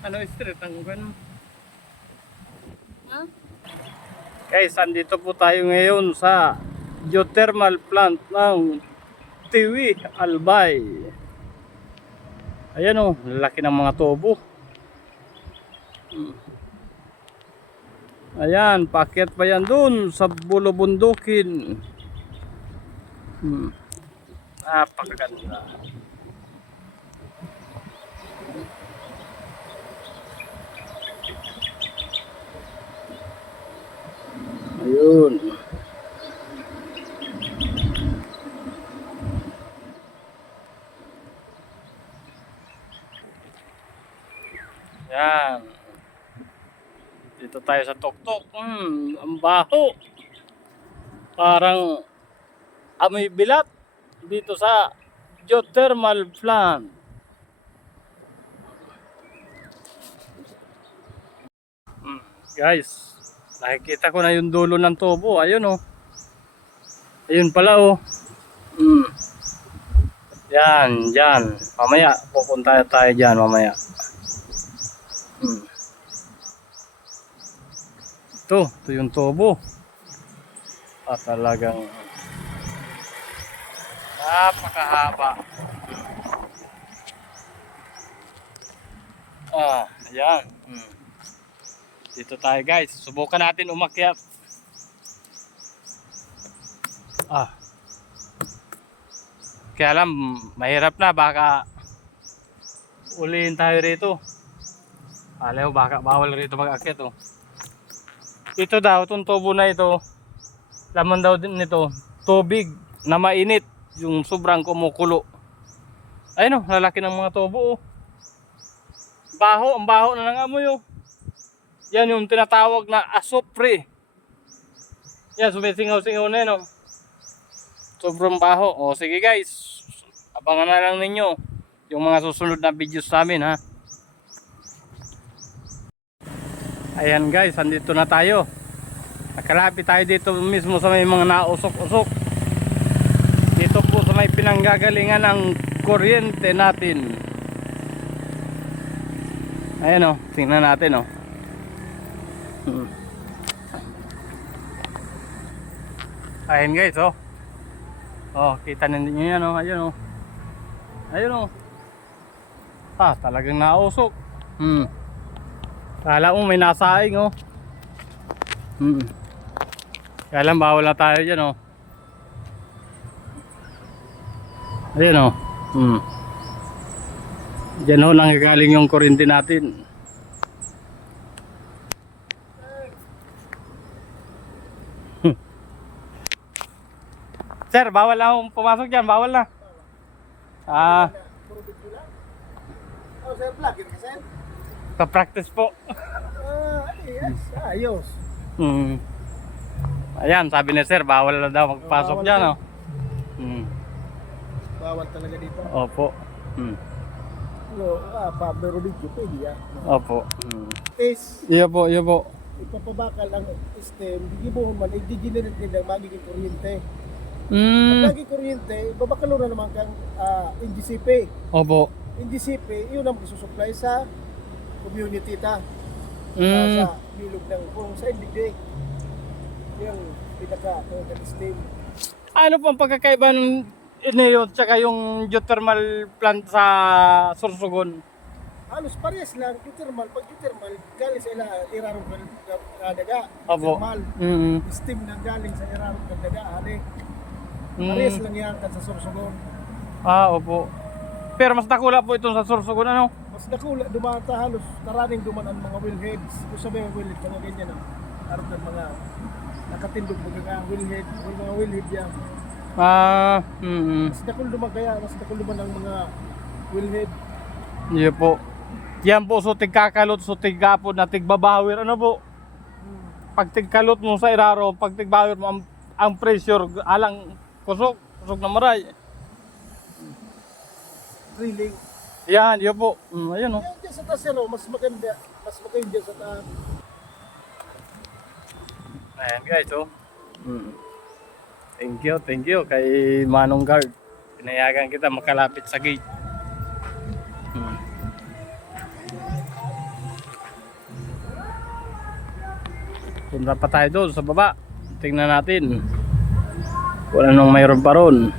Ano street ang ganun? Huh? Guys, andito po tayo ngayon sa geothermal plant ng Tiwi Albay. Ayan o, lalaki ng mga tubo. Ayan, paakyat pa yan dun sa bulubundukin. Napakaganda. Ayun. Yan. Dito tayo sa tuktok. Ang baho. Parang amoy bilat dito sa geothermal plant. Guys, nakikita ko na yung dulo ng tubo. Ayun oh. Ayun pala oh. Yan, dyan. Mamaya, pupunta tayo dyan mamaya. Ito yung tubo. Talagang napakahaba. Ayan. Dito tayo guys. Subukan natin umakyat. Kaya alam, mahirap na. Baka ulihin tayo rito. Alam mo, baka bawal rito mag-akyat oh. Ito daw, itong tubo na ito, laman daw din nito, tubig na mainit, yung sobrang kumukulo. Ayun oh, lalaki ng mga tubo oh. Baho, ang baho na ng amoy oh. Yan yung tinatawag na asopre. Yan, sumisingaw-singaw na yun oh. Sobrang baho. O sige guys, abangan na lang ninyo yung mga susunod na videos sa amin ha. Ayan guys, andito na tayo. Nakalapit tayo dito mismo sa may mga nausok-usok. Dito po sa may pinanggagalingan ng kuryente natin. Ayan o, tingnan natin o. Ayan guys o. Kita ninyo yan o. Ayun o. Ayun o. Talagang nausok. Kala mo may nasaing oh. Kaya lang bawal na tayo dyan oh. Ayan oh. Dyan oh nanggagaling yung kuryente natin. Sir, bawal na akong pumasok dyan. Bawal na. Sir, vlogger ka sir? Pa-practice po. Yes, ayos. Ayan, sabi ni sir, bawal na daw magpasok dyan oh. Bawal talaga dito. Opo. Pero dito pwede yan. Opo. Iyo po, iyo po. Ipapabakal ang system, gigibuhon man, i-degenerate nila magiging kuryente. Mm. Pag magiging kuryente, babakalo na naman kang NGCP. Opo. NGCP, yun ang magsusupply sa community sa bilog ng kung sa NDD. Yung pinaka-system. Ano pong pagkakaiba ng Ineo tsaka yung geothermal plant sa Sorsogon? Halos parehas lang, geothermal. Pag geothermal, galing sa irarong daga. Opo. Geothermal. Steam na galing sa irarong daga. Parehas lang yan sa Sorsogon. Opo. Pero mas nakula po itong sa Sorsogon ano? Mas nakula, dumata halos, karaning duman ang mga wellheads. Kung sabi yung wellhead, mga ganyan araw ng mga nakatindog mga wellhead, mga wellhead yan. Mas nakul duman kaya, mas nakul duman ang mga wellhead. Iya po. Yan po, so tigkakalot, so tigapod na tigbabawir. Ano po? Pag tigkalot mo sa iraro, pag tigbawir mo, ang pressure, alang kusok na maray. Drilling. Yan, yun po. Ayun o. Yan sa taas yan mas maganda sa taas. Ayan guys oh. Thank you kay Manong Guard. Pinayagan kita makalapit sa gate. Punta pa tayo doon sa baba. Tingnan natin. Kung anong mayroon pa ron.